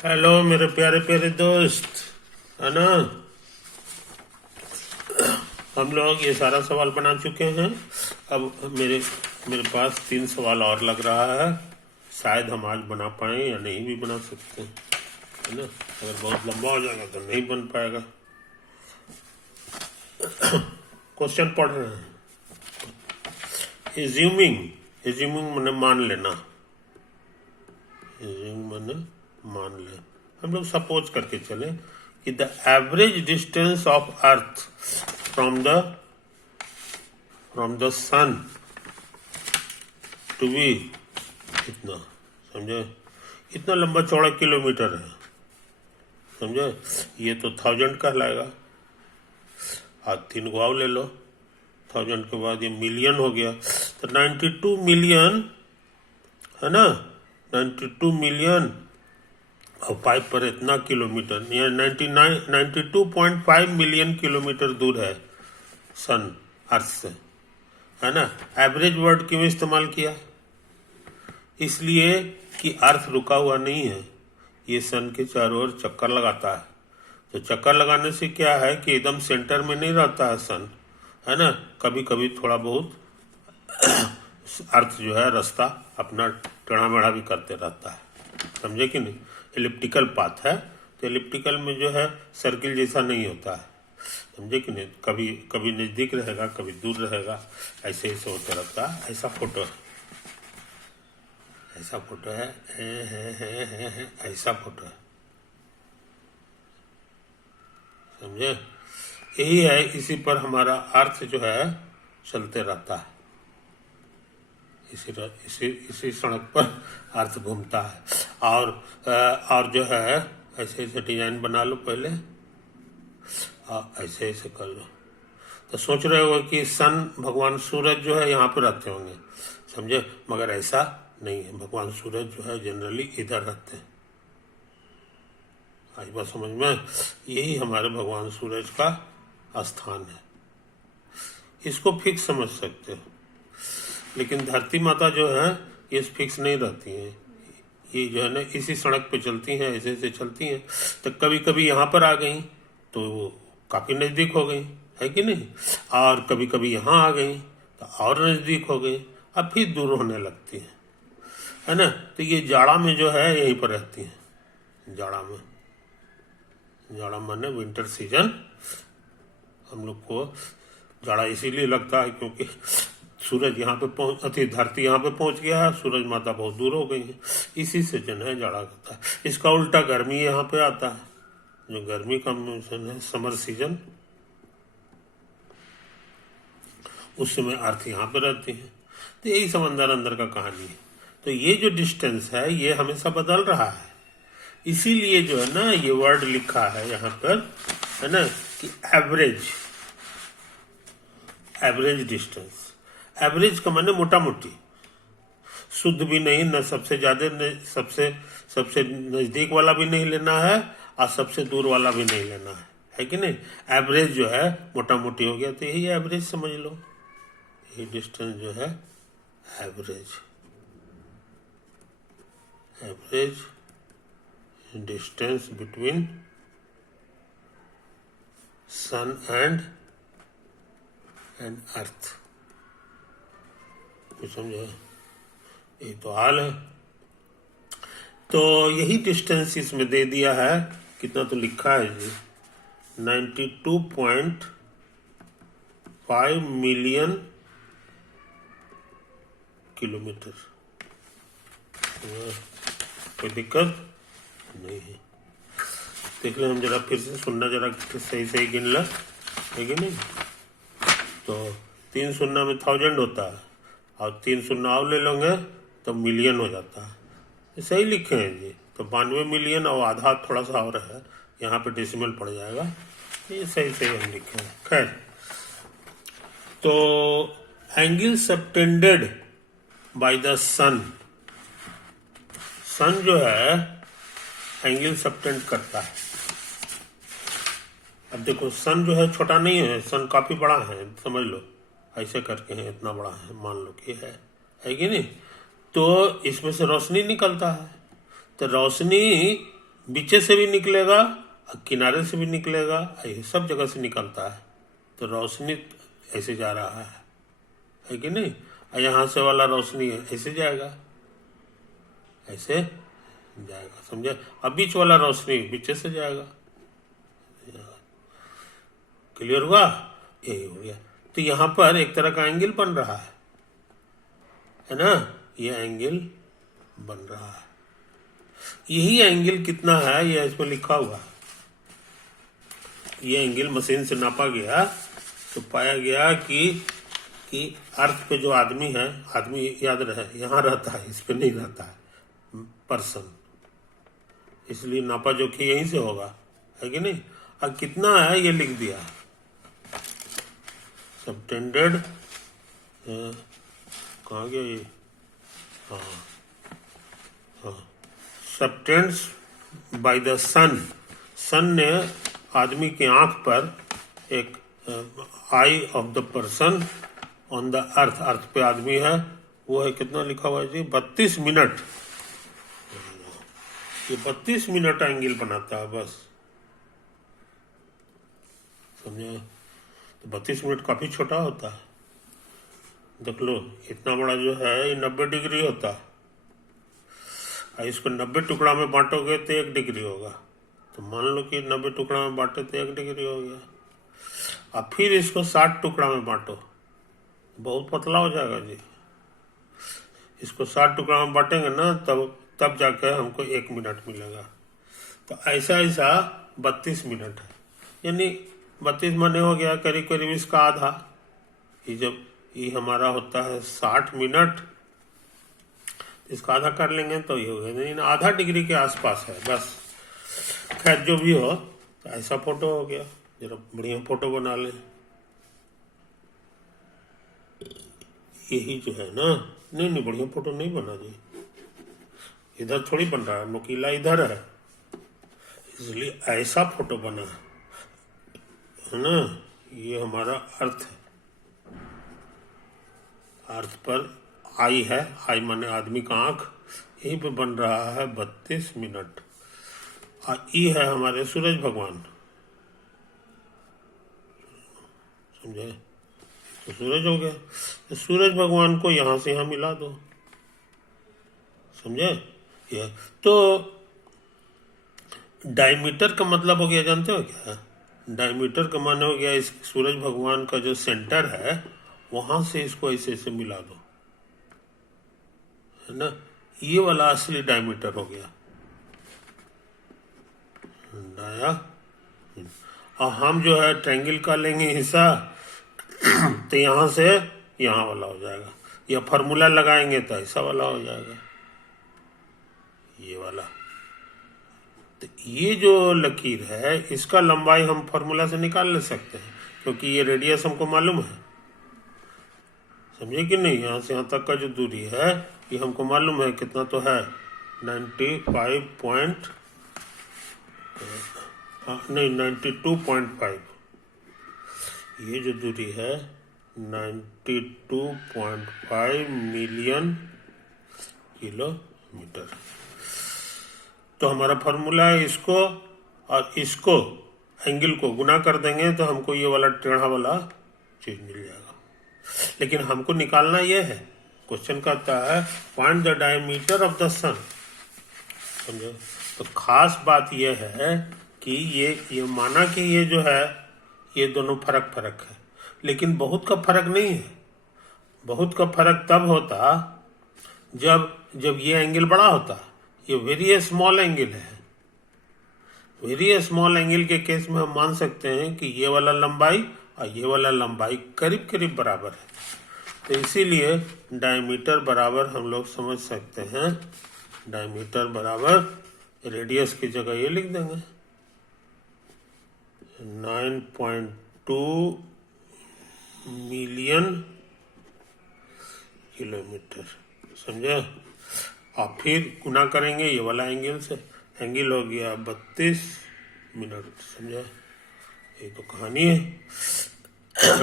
Hello मेरे प्यारे प्यारे दोस्त, है ना। हम लोग ये सारा सवाल बना चुके हैं। अब मेरे मेरे पास 3 सवाल और लग रहा है। शायद हम आज बना पाए या नहीं भी बना सकते हैं, है ना। अगर बहुत लंबा हो जाएगा तो नहीं बन पाएगा। क्वेश्चन पढ़ रहे हैं। एज्यूमिंग एज्यूमिंग मैंने मान लेना। एज्यूम मैंने मान ले। हम लोग सपोज करके चले कि the average distance of earth from the sun to be इतना, समझे। इतना लंबा चौड़ा किलोमीटर है, समझे। ये तो 1000 कहलाएगा। आज 3 गुआव ले लो, 1000 के बाद ये मिलियन हो गया, तो 92 मिलियन, है ना। 92 मिलियन और 5 पर इतना किलोमीटर, यानी 92.5 मिलियन किलोमीटर दूर है सन अर्थ से, है ना। एवरेज वर्ड क्यों इस्तेमाल किया? इसलिए कि अर्थ रुका हुआ नहीं है, ये सन के चारों ओर चक्कर लगाता है। तो चक्कर लगाने से क्या है कि एकदम सेंटर में नहीं रहता है सन, है ना। कभी कभी थोड़ा बहुत अर्थ जो है रास्ता अपना टेढ़ा मेढ़ा भी करते रहता है, समझे कि नहीं। एलिप्टिकल पाथ है, तो एलिप्टिकल में जो है सर्किल जैसा नहीं होता है, समझे कि नहीं। कभी कभी नज़दीक रहेगा, कभी दूर रहेगा, ऐसे ऐसे होते रहता है। ऐसा फोटो है, ऐसा फोटो है, ऐसा फोटो है, समझे। यही है, इसी पर हमारा अर्थ जो है चलते रहता है। इसी सड़क पर अर्थ घूमता है। और जो है ऐसे ऐसे डिजाइन बना लो पहले, ऐसे ऐसे कर लो। तो सोच रहे हो कि सन भगवान सूरज जो है यहाँ पर रहते होंगे, समझे। मगर ऐसा नहीं है, भगवान सूरज जो है जनरली इधर रहते हैं। आज बात समझ में। यही हमारे भगवान सूरज का स्थान है, इसको फिक्स समझ सकते हो। लेकिन धरती माता जो है ये फिक्स नहीं रहती हैं, ये जो है ना इसी सड़क पे चलती हैं, ऐसे ऐसे चलती हैं। तो कभी कभी यहाँ पर आ गई तो वो काफ़ी नज़दीक हो गई, है कि नहीं। और कभी कभी यहाँ आ गई तो और नज़दीक हो गई, अब फिर दूर होने लगती है ना। तो ये जाड़ा में जो है यहीं पर रहती हैं। जाड़ा माने विंटर सीजन। हम लोग को जाड़ा इसीलिए लगता है क्योंकि सूरज यहाँ पे धरती यहाँ पे पहुँच गया है, सूरज माता बहुत दूर हो गई है, इसी सीजन है जाड़ा होता है। इसका उल्टा गर्मी यहाँ पे आता है, जो गर्मी का मौसम है समर सीजन, उस समय अर्थ यहाँ पे रहती है। तो यही समंदर अंदर का कहानी है। तो ये जो डिस्टेंस है ये हमेशा बदल रहा है, इसीलिए जो है ना ये वर्ड लिखा है यहाँ पर, है ना, कि एवरेज डिस्टेंस। एवरेज का माने मोटा मोटी, शुद्ध भी नहीं, न सबसे ज्यादा, सबसे नजदीक वाला भी नहीं लेना है और सबसे दूर वाला भी नहीं लेना है कि नहीं। एवरेज जो है मोटा मोटी हो गया, तो यही एवरेज समझ लो। ये डिस्टेंस जो है average distance between sun and earth, समझे। ये तो हाल है। तो यही डिस्टेंस इसमें दे दिया है, कितना तो लिखा है जी, 92.5 मिलियन किलोमीटर। कोई दिक्कत नहीं है। देख ले, हम जरा फिर से सुनना, जरा सही सही गिन ला, है कि नहीं। तो 3 शून्य में 1000 होता है, और 3 शून्य और ले लेंगे तो मिलियन हो जाता है। सही लिखे हैं जी। तो 92 मिलियन और आधा थोड़ा सा और है, यहाँ पे डेसिमल पड़ जाएगा। ये सही सही हम लिखे हैं। खैर, तो एंगल सबटेंडेड बाय द सन जो है एंगल सबटेंड करता है। अब देखो, सन जो है छोटा नहीं है, सन काफी बड़ा है, समझ लो। ऐसे करके है, इतना बड़ा है, मान लो कि है कि नहीं। तो इसमें से रोशनी निकलता है, तो रोशनी बीचे से भी निकलेगा और किनारे से भी निकलेगा, ये सब जगह से निकलता है। तो रोशनी ऐसे जा रहा है कि नहीं? और यहाँ से वाला रोशनी है ऐसे जाएगा, ऐसे जाएगा, समझे? अब बीच वाला रोशनी बीचे से जाएगा। क्लियर हुआ? यही हो गया। तो यहाँ पर एक तरह का एंगल बन रहा है ना? ये एंगल बन रहा है। यही एंगल कितना है ये इसमें लिखा हुआ है। ये एंगल मशीन से नापा गया तो पाया गया कि अर्थ पे जो आदमी है, आदमी याद रहे यहाँ रहता है, इस पे नहीं रहता है, पर्सन, इसलिए नापा जोखी यहीं से होगा, है कि नहीं? अब कितना है ये लिख दिया, सबटेंडेड, कहाँ गया ये? हाँ हाँ, subtends by the sun. Sun ने आदमी की आंख पर एक eye of the person on the earth, earth पे आदमी है, वो है कितना लिखा हुआ है जी? 32 मिनट। ये 32 मिनट एंगल बनाता है बस, समझे? तो 32 मिनट काफी छोटा होता है। देख लो इतना बड़ा जो है ये 90 डिग्री होता है, और इसको 90 टुकड़ा में बांटोगे तो 1 डिग्री होगा। तो मान लो कि 90 टुकड़ा में बांटे तो 1 डिग्री हो गया। अब फिर इसको 60 टुकड़ा में बांटो, बहुत पतला हो जाएगा जी। इसको 60 टुकड़ा में बांटेंगे ना तब जाकर हमको 1 मिनट मिलेगा। तो ऐसा ऐसा 32 मिनट है, यानी 32 माने हो गया करीब करीब इसका आधा। ये जब ये हमारा होता है 60 मिनट, इसका आधा कर लेंगे तो ये हो गया, नहीं आधा डिग्री के आसपास है बस। खैर जो भी हो, तो ऐसा फोटो हो गया। जरा बढ़िया फोटो बना ले। यही जो है ना, नहीं बढ़िया फोटो नहीं बना जी, इधर थोड़ी बन रहा है, नुकीला इधर है, इसलिए ऐसा फोटो बना है ना। ये हमारा अर्थ है, अर्थ पर आई है, आई माने आदमी का आंख, यहीं पे बन रहा है 32 मिनट। और ये है हमारे सूरज भगवान, समझे? तो सूरज हो गया, तो सूरज भगवान को यहां से यहां मिला दो, समझे? ये तो डायमीटर का मतलब हो गया, जानते हो क्या? डायमीटर का माने हो गया इस सूरज भगवान का जो सेंटर है वहां से इसको ऐसे ऐसे मिला दो, है ना? ये वाला असली डायमीटर हो गया, डाया। और हम जो है ट्रायंगल का लेंगे हिस्सा, तो यहां से यहां वाला हो जाएगा, या फॉर्मूला लगाएंगे तो ऐसा वाला हो जाएगा, ये वाला। तो ये जो लकीर है इसका लंबाई हम फॉर्मूला से निकाल ले सकते हैं, क्योंकि ये रेडियस हमको मालूम है, समझे कि नहीं? यहाँ से यहाँ तक का जो दूरी है ये हमको मालूम है, कितना तो है 92.5। ये जो दूरी है 92.5 मिलियन किलोमीटर। तो हमारा फॉर्मूला है, इसको और इसको एंगल को गुना कर देंगे तो हमको ये वाला टेढ़ा वाला चीज मिल जाएगा। लेकिन हमको निकालना ये है, क्वेश्चन कहता है find the diameter of the sun, समझे? तो खास बात ये है कि ये माना कि ये जो है ये दोनों फर्क है, लेकिन बहुत का फर्क नहीं है। बहुत का फर्क तब होता जब ये एंगल बड़ा होता। ये वेरी स्मॉल एंगल है। वेरी स्मॉल एंगल के केस में हम मान सकते हैं कि ये वाला लंबाई और ये वाला लंबाई करीब करीब बराबर है। तो इसीलिए डायमीटर बराबर हम लोग समझ सकते हैं, डायमीटर बराबर रेडियस की जगह ये लिख देंगे 9.2 मिलियन किलोमीटर, समझे? और फिर गुना करेंगे ये वाला एंगल से, एंगल हो गया 32 मिनट, समझे? ये तो कहानी है।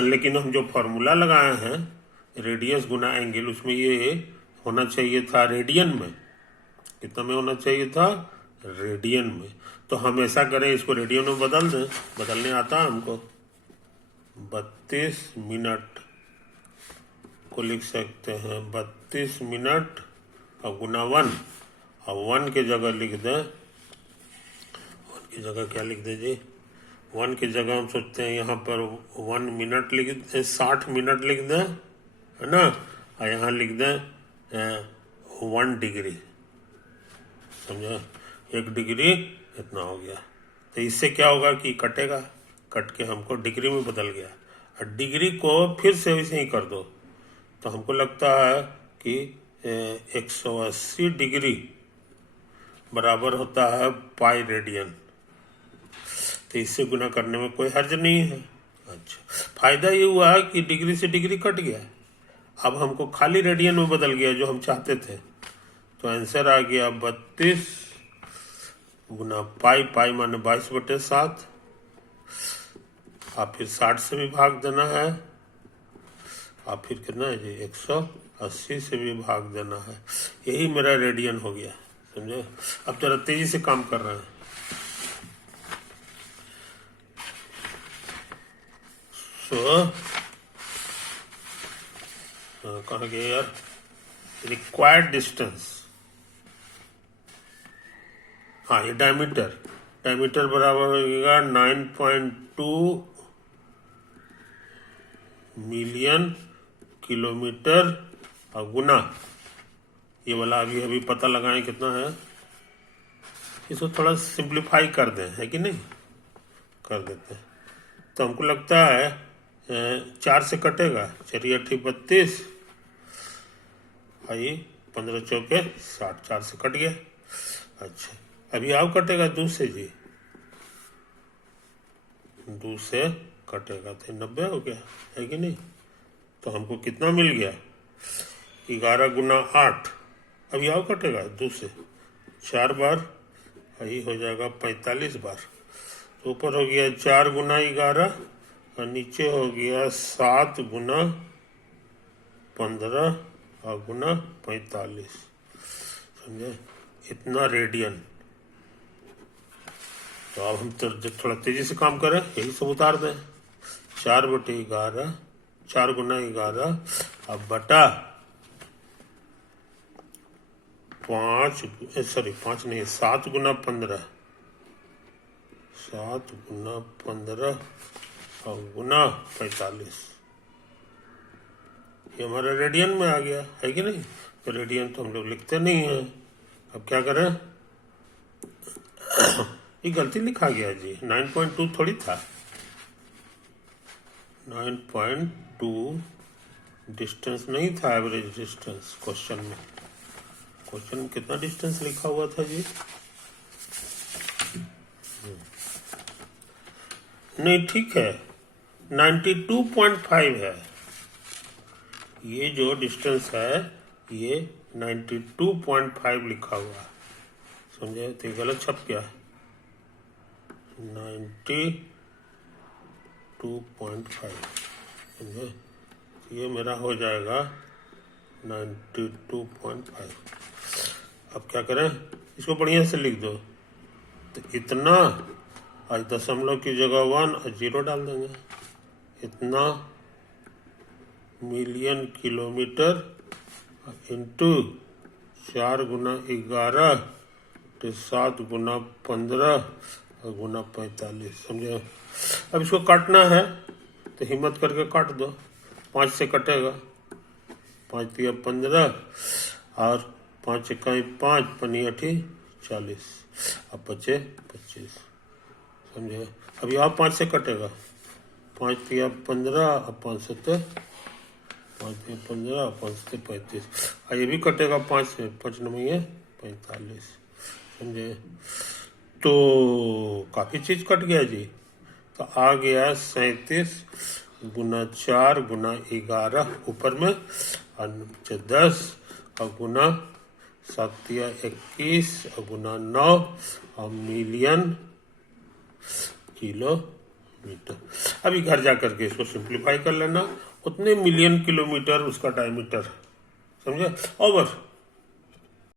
लेकिन हम जो फॉर्मूला लगाए हैं रेडियस गुना एंगल, उसमें ये होना चाहिए था रेडियन में। कितना में होना चाहिए था? रेडियन में। तो हम ऐसा करें, इसको रेडियन में बदल दें, बदलने आता है हमको। 32 मिनट को लिख सकते हैं 32 मिनट और गुना 1, और 1 की जगह लिख दें, 1 की जगह क्या लिख दें जी, 1 की जगह हम सोचते हैं यहाँ पर 1 मिनट लिख दें, 60 मिनट लिख दें, है ना, और यहाँ लिख दें 1 डिग्री, समझा, 1 डिग्री इतना हो गया। तो इससे क्या होगा कि कटेगा, कट के हमको डिग्री में बदल गया, और डिग्री को फिर से वैसे ही कर दो तो हमको लगता है कि 180 डिग्री बराबर होता है पाई रेडियन। तो इससे गुना करने में कोई हर्ज नहीं है। अच्छा, फायदा ये हुआ कि डिग्री से डिग्री कट गया, अब हमको खाली रेडियन में बदल गया जो हम चाहते थे। तो आंसर आ गया 32 गुना पाई, पाई माने 22/7, आप फिर 60 से भी भाग देना है, आप फिर कितना है जी 180 से भी भाग देना है। यही मेरा रेडियन हो गया, समझे। अब जरा तेजी से काम कर रहे हैं। कहाँ गए यार, रिक्वायर्ड डिस्टेंस, हाँ ये डायमीटर, डायमीटर बराबर होगा 9.2 मिलियन किलोमीटर और गुना, ये वाला अभी पता लगाएं कितना है। इसको थोड़ा सिंप्लीफाई कर दें, है कि नहीं, कर देते हैं। तो हमको लगता है 4 से कटेगा, 4 8 32, आई 15 चौके 60, 4 से कट गया। अच्छा, अभी आप कटेगा 2 से जी, 2 से कटेगा तो 90 हो गया, है कि नहीं। तो हमको कितना मिल गया, 11 गुना 8, अभी आओ कटेगा 2 से 4 बार, यही हो जाएगा 45 बार। तो ऊपर हो गया 4 गुना 11 और नीचे हो गया 7 गुना 15 और गुना 45, समझे, इतना रेडियन। तो अब हम तो थोड़ा तेजी से काम करें, यही सब उतार दें, 4/11, 4 गुना 11 अब बटा 5 नहीं, 7 गुना 15, 7 गुना 15 और गुना 45, ये हमारा रेडियन में आ गया, है कि नहीं। तो रेडियन तो हम लोग लिखते नहीं हैं, अब क्या करें, ये गलती लिखा गया जी, 9.2 थोड़ी था, 9.2 डिस्टेंस नहीं था, एवरेज डिस्टेंस क्वेश्चन में। क्वेश्चन में कितना डिस्टेंस लिखा हुआ था जी, नहीं ठीक है 92.5 है, ये जो डिस्टेंस है ये 92.5 लिखा हुआ है, समझे। तो गलत छप गया, 92.5, समझे। ये मेरा हो जाएगा 92.5। अब क्या करें, इसको बढ़िया से लिख दो, तो इतना आज दशमलव की जगह 1 और 0 डाल देंगे, इतना मिलियन किलोमीटर इंटू 4 गुना 11 तो 7 गुना 15 और गुना 45, समझे। अब इसको काटना है तो हिम्मत करके काट दो, 5 से कटेगा, 5 तिया 15 और 5 इकाई 5, 5 8 40, अब बचे 25, समझे। अभी आप 5 से कटेगा, 5 तिया 15 और 5 7 5 तिया 15 और 5 7 35, और ये भी कटेगा 5 से, 5 9 45, समझे। तो काफ़ी चीज़ कट गया जी, तो आ गया 37 गुना 4 गुना 11 ऊपर में और 10 और गुना 7 या 21 और गुना 9 और मिलियन किलोमीटर। अभी घर जा करके इसको सिंप्लीफाई कर लेना, उतने मिलियन किलोमीटर उसका डायमीटर, समझे। ओवर।